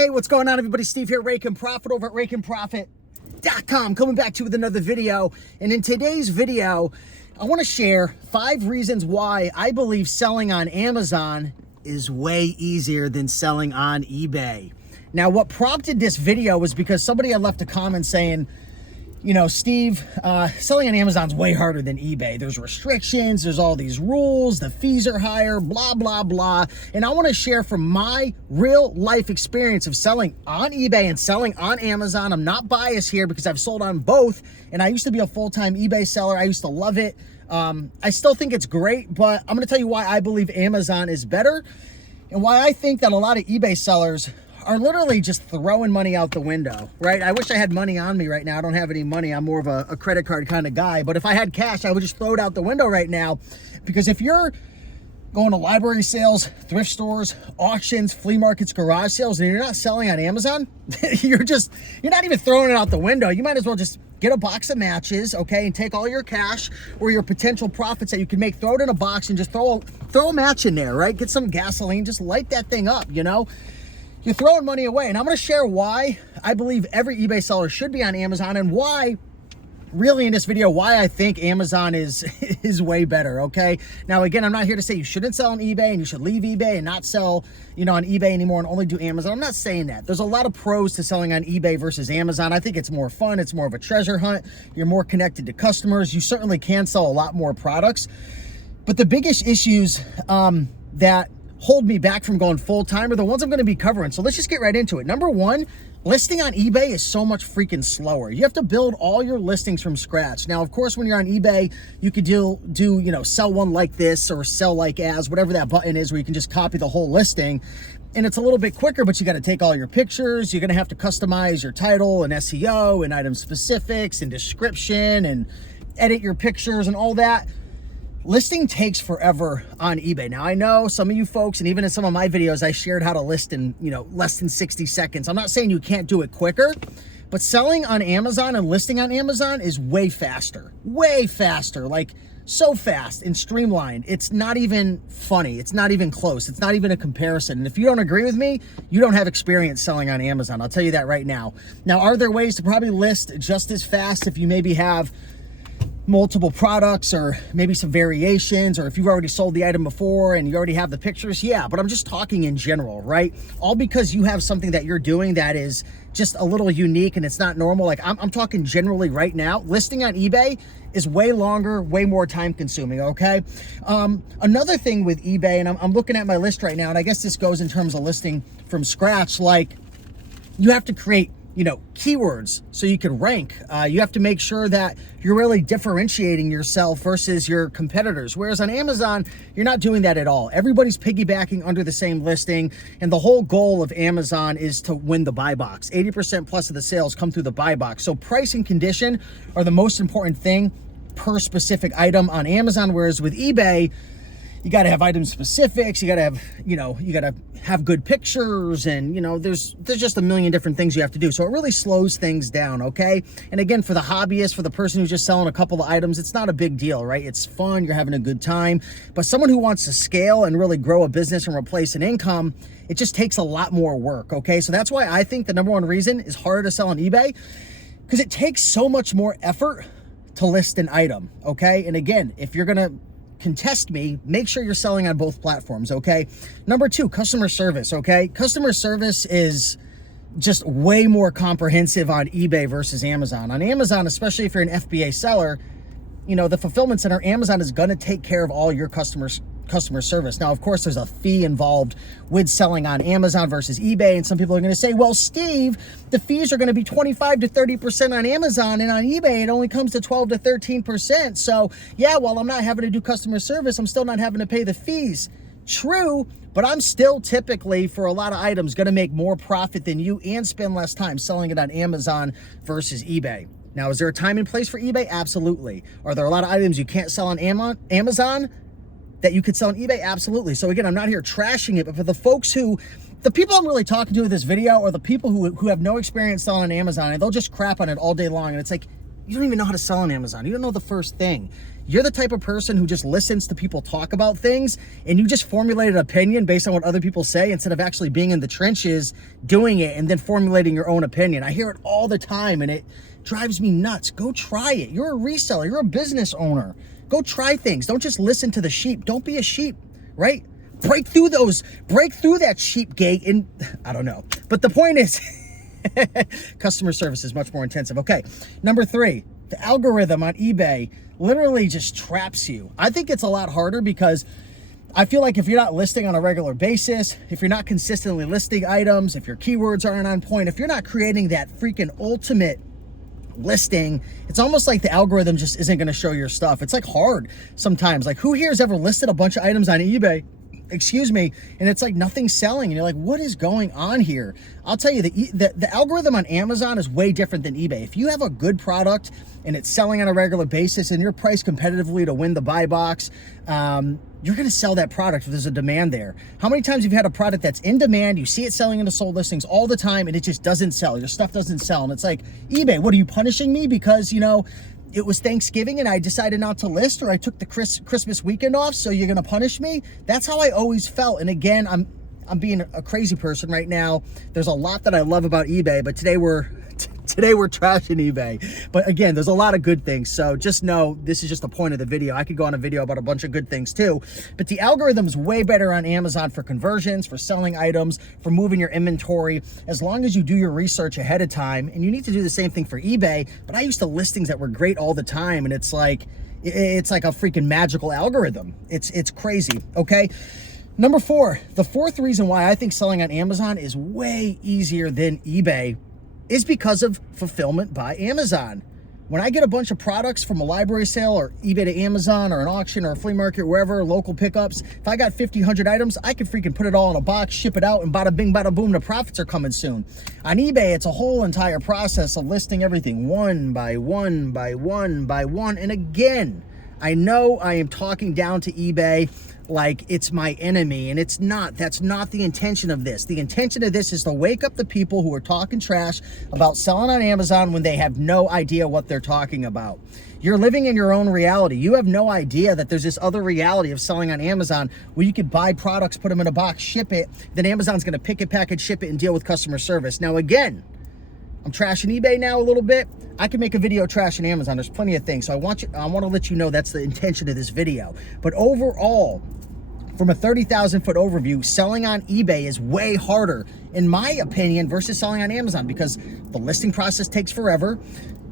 Hey, what's going on, everybody? Steve here, Rake and Profit over at rakeandprofit.com, coming back to you with another video. And in today's video, I want to share 5 reasons why I believe selling on Amazon is way easier than selling on eBay. Now, what prompted this video was because somebody had left a comment saying, you know, Steve, selling on Amazon's way harder than eBay. There's restrictions, there's all these rules, the fees are higher, blah, blah, blah. And I want to share from my real life experience of selling on eBay and selling on Amazon. I'm not biased here because I've sold on both, and I used to be a full-time eBay seller. I used to love it. I still think it's great, but I'm going to tell you why I believe Amazon is better and why I think that a lot of eBay sellers are literally just throwing money out the window, right? I wish I had money on me right now. I don't have any money. I'm more of a credit card kind of guy. But if I had cash, I would just throw it out the window right now. Because if you're going to library sales, thrift stores, auctions, flea markets, garage sales, and you're not selling on Amazon, you're not even throwing it out the window. You might as well just get a box of matches, okay, and take all your cash or your potential profits that you can make, throw it in a box and just throw a match in there, right? Get some gasoline, just light that thing up, you know? You're throwing money away. And I'm going to share why I believe every eBay seller should be on Amazon, and why, really in this video, why I think Amazon is way better, okay? Now, again, I'm not here to say you shouldn't sell on eBay and you should leave eBay and not sell, you know, on eBay anymore and only do Amazon. I'm not saying that. There's a lot of pros to selling on eBay versus Amazon. I think it's more fun. It's more of a treasure hunt. You're more connected to customers. You certainly can sell a lot more products. But the biggest issues that hold me back from going full-time are the ones I'm going to be covering. So let's just get right into it. Number one, listing on eBay is so much freaking slower. You have to build all your listings from scratch. Now, of course, when you're on eBay, you could do you know, sell one like this or sell like as, whatever that button is, where you can just copy the whole listing. And it's a little bit quicker, but you got to take all your pictures. You're going to have to customize your title and SEO and item specifics and description and edit your pictures and all that. Listing takes forever on eBay. Now, I know some of you folks, and even in some of my videos, I shared how to list in, you know, less than 60 seconds. I'm not saying you can't do it quicker, but selling on Amazon and listing on Amazon is way faster, like so fast and streamlined. It's not even funny. It's not even close. It's not even a comparison. And if you don't agree with me, you don't have experience selling on Amazon. I'll tell you that right now. Now, are there ways to probably list just as fast if you maybe have multiple products or maybe some variations, or if you've already sold the item before and you already have the pictures? Yeah, but I'm just talking in general, right? All because you have something that you're doing that is just a little unique and it's not normal. Like I'm talking generally right now, listing on eBay is way longer, way more time consuming, okay? Another thing with eBay, and I'm looking at my list right now, and I guess this goes in terms of listing from scratch, like you have to create, you know, keywords so you can rank. You have to make sure that you're really differentiating yourself versus your competitors. Whereas on Amazon, you're not doing that at all. Everybody's piggybacking under the same listing. And the whole goal of Amazon is to win the buy box. 80% plus of the sales come through the buy box. So price and condition are the most important thing per specific item on Amazon. Whereas with eBay, you got to have item specifics. You got to have, you know, you got to have good pictures, and, you know, there's just a million different things you have to do. So it really slows things down, okay? And again, for the hobbyist, for the person who's just selling a couple of items, it's not a big deal, right? It's fun. You're having a good time. But someone who wants to scale and really grow a business and replace an income, it just takes a lot more work, okay? So that's why I think the number one reason is harder to sell on eBay, because it takes so much more effort to list an item, okay? And again, if you're going to contest me, make sure you're selling on both platforms, okay? Number two, customer service, okay? Customer service is just way more comprehensive on eBay versus Amazon. On Amazon, especially if you're an FBA seller, you know, the fulfillment center, Amazon is going to take care of all your customer service. Now, of course, there's a fee involved with selling on Amazon versus eBay, and some people are going to say, well, Steve, the fees are going to be 25 to 30% on Amazon, and on eBay, it only comes to 12 to 13%. So yeah, while I'm not having to do customer service, I'm still not having to pay the fees. True, but I'm still typically, for a lot of items, going to make more profit than you and spend less time selling it on Amazon versus eBay. Now, is there a time and place for eBay? Absolutely. Are there a lot of items you can't sell on Amazon that you could sell on eBay? Absolutely. So again, I'm not here trashing it, but for the folks the people I'm really talking to in this video are the people who have no experience selling on Amazon, and they'll just crap on it all day long. And it's like, You don't even know how to sell on Amazon. You don't know the first thing. You're the type of person who just listens to people talk about things and you just formulate an opinion based on what other people say instead of actually being in the trenches, doing it, and then formulating your own opinion. I hear it all the time and it drives me nuts. Go try it. You're a reseller. You're a business owner. Go try things. Don't just listen to the sheep. Don't be a sheep, right? Break through that sheep gate, and I don't know. But the point is, customer service is much more intensive. Okay, number 3, the algorithm on eBay literally just traps you. I think it's a lot harder because I feel like if you're not listing on a regular basis, if you're not consistently listing items, if your keywords aren't on point, if you're not creating that freaking ultimate listing, it's almost like the algorithm just isn't going to show your stuff. It's like hard sometimes. Like, who here has ever listed a bunch of items on eBay, and it's like nothing's selling, and you're like, what is going on here? I'll tell you, the algorithm on Amazon is way different than eBay. If you have a good product and it's selling on a regular basis and you're priced competitively to win the buy box, you're going to sell that product if there's a demand there. How many times you've had a product that's in demand, you see it selling into sold listings all the time, and it just doesn't sell? Your stuff doesn't sell. And it's like, eBay, what are you punishing me because, you know, it was Thanksgiving and I decided not to list, or I took the Christmas weekend off, so you're gonna punish me? That's how I always felt. And again, I'm being a crazy person right now. There's a lot that I love about eBay, but today we're trashing eBay. But again, there's a lot of good things. So just know this is just the point of the video. I could go on a video about a bunch of good things too, but the algorithm is way better on Amazon for conversions, for selling items, for moving your inventory, as long as you do your research ahead of time. And you need to do the same thing for eBay. But I used to listings that were great all the time, and it's like a freaking magical algorithm. It's crazy. Okay. Number 4, the 4th reason why I think selling on Amazon is way easier than eBay is because of fulfillment by Amazon. When I get a bunch of products from a library sale or eBay to Amazon or an auction or a flea market, wherever, local pickups, if I got 50, 100 items, I can freaking put it all in a box, ship it out, and bada bing, bada boom, the profits are coming soon. On eBay, it's a whole entire process of listing everything one by one by one by one. And again, I know I am talking down to eBay like it's my enemy, and it's not. That's not the intention of this. The intention of this is to wake up the people who are talking trash about selling on Amazon when they have no idea what they're talking about. You're living in your own reality. You have no idea that there's this other reality of selling on Amazon where you could buy products, put them in a box, ship it, then Amazon's going to pick it, package, ship it, and deal with customer service. Now again, I'm trashing eBay now a little bit. I can make a video trashing Amazon. There's plenty of things. So I want to let you know that's the intention of this video. But overall, from a 30,000 foot overview, selling on eBay is way harder, in my opinion, versus selling on Amazon, because the listing process takes forever.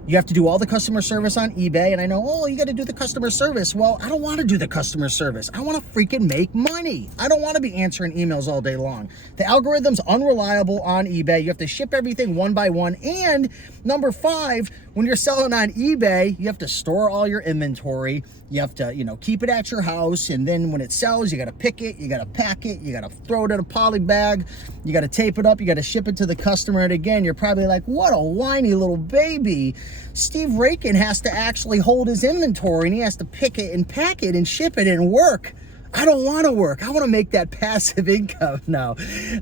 You have to do all the customer service on eBay, and I know, oh, you got to do the customer service. Well, I don't want to do the customer service. I want to freaking make money. I don't want to be answering emails all day long. The algorithm's unreliable on eBay. You have to ship everything one by one. And number 5, when you're selling on eBay, you have to store all your inventory. You have to, keep it at your house. And then when it sells, you got to pick it, you got to pack it, you got to throw it in a poly bag, you got to tape it up, you got to ship it to the customer. And again, you're probably like, what a whiny little baby. Steve Rakin has to actually hold his inventory, and he has to pick it and pack it and ship it and work. I don't want to work. I want to make that passive income. No,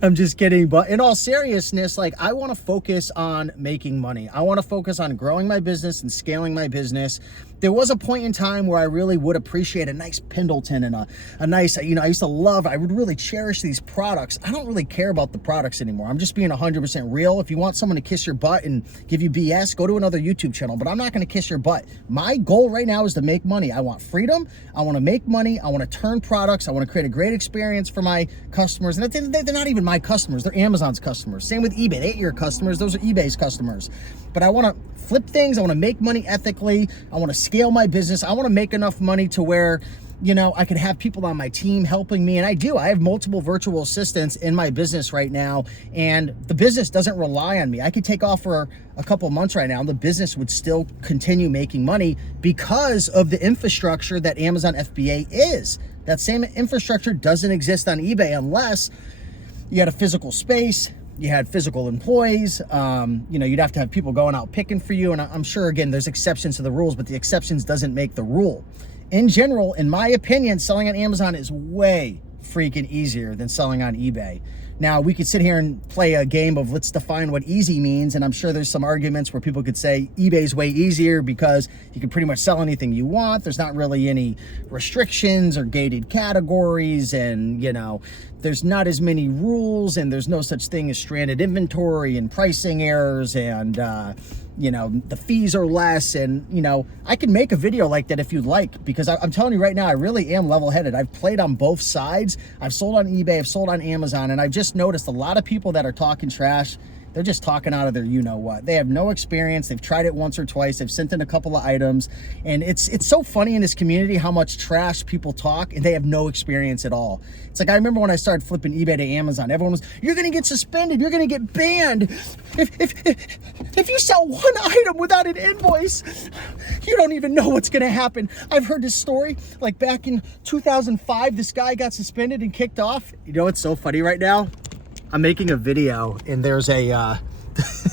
I'm just kidding. But in all seriousness, I want to focus on making money. I want to focus on growing my business and scaling my business. There was a point in time where I really would appreciate a nice Pendleton and a nice, I would really cherish these products. I don't really care about the products anymore. I'm just being 100% real. If you want someone to kiss your butt and give you BS, go to another YouTube channel, but I'm not going to kiss your butt. My goal right now is to make money. I want freedom. I want to make money. I want to turn products. I want to create a great experience for my customers. And they're not even my customers. They're Amazon's customers. Same with eBay. They ain't your customers. Those are eBay's customers. But I want to flip things. I want to make money ethically. I want to scale my business. I want to make enough money to where, I could have people on my team helping me. And I do. I have multiple virtual assistants in my business right now. And the business doesn't rely on me. I could take off for a couple months right now, and the business would still continue making money because of the infrastructure that Amazon FBA is. That same infrastructure doesn't exist on eBay unless you had a physical space, you had physical employees, you'd have to have people going out picking for you. And I'm sure, again, there's exceptions to the rules, but the exceptions doesn't make the rule. In general, in my opinion, selling on Amazon is way freaking easier than selling on eBay. Now, we could sit here and play a game of let's define what easy means, and I'm sure there's some arguments where people could say eBay's way easier because you can pretty much sell anything you want. There's not really any restrictions or gated categories, and, you know, there's not as many rules, and there's no such thing as stranded inventory and pricing errors, and, you know, the fees are less. And, you know, I can make a video like that if you'd like, because I'm telling you right now, I really am level-headed. I've played on both sides. I've sold on eBay, I've sold on Amazon, and I've just noticed a lot of people that are talking trash, they're just talking out of their you-know-what. They have no experience. They've tried it once or twice. They've sent in a couple of items. And it's so funny in this community how much trash people talk, and they have no experience at all. It's like, I remember when I started flipping eBay to Amazon, everyone was, you're going to get suspended. You're going to get banned. If you sell one item without an invoice, you don't even know what's going to happen. I've heard this story. Like back in 2005, this guy got suspended and kicked off. You know what's so funny right now? I'm making a video, and there's a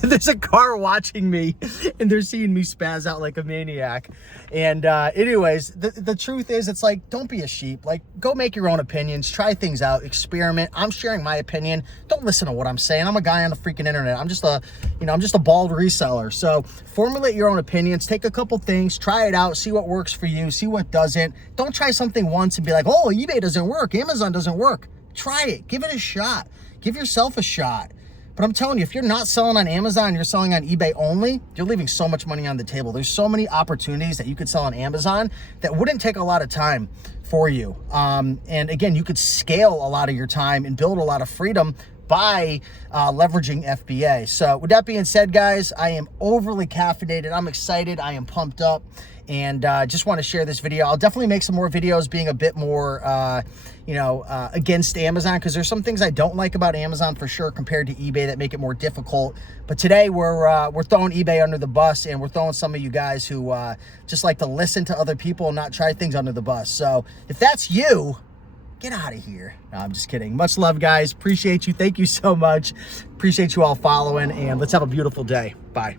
there's a car watching me, and they're seeing me spaz out like a maniac. And anyways, the truth is, it's like, don't be a sheep. Like, go make your own opinions, try things out, experiment. I'm sharing my opinion. Don't listen to what I'm saying. I'm a guy on the freaking internet. I'm just a bald reseller. So formulate your own opinions, take a couple things, try it out, see what works for you, see what doesn't. Don't try something once and be like, oh, eBay doesn't work, Amazon doesn't work. Try it, give it a shot. Give yourself a shot. But I'm telling you, if you're not selling on Amazon, you're selling on eBay only, you're leaving so much money on the table. There's so many opportunities that you could sell on Amazon that wouldn't take a lot of time for you. And again, you could scale a lot of your time and build a lot of freedom by leveraging FBA. So with that being said, guys, I am overly caffeinated. I'm excited. I am pumped up. And just want to share this video. I'll definitely make some more videos being a bit more, against Amazon, because there's some things I don't like about Amazon for sure compared to eBay that make it more difficult. But today we're throwing eBay under the bus, and we're throwing some of you guys who just like to listen to other people and not try things under the bus. So if that's you, get out of here. No, I'm just kidding. Much love, guys. Appreciate you. Thank you so much. Appreciate you all following, and let's have a beautiful day. Bye.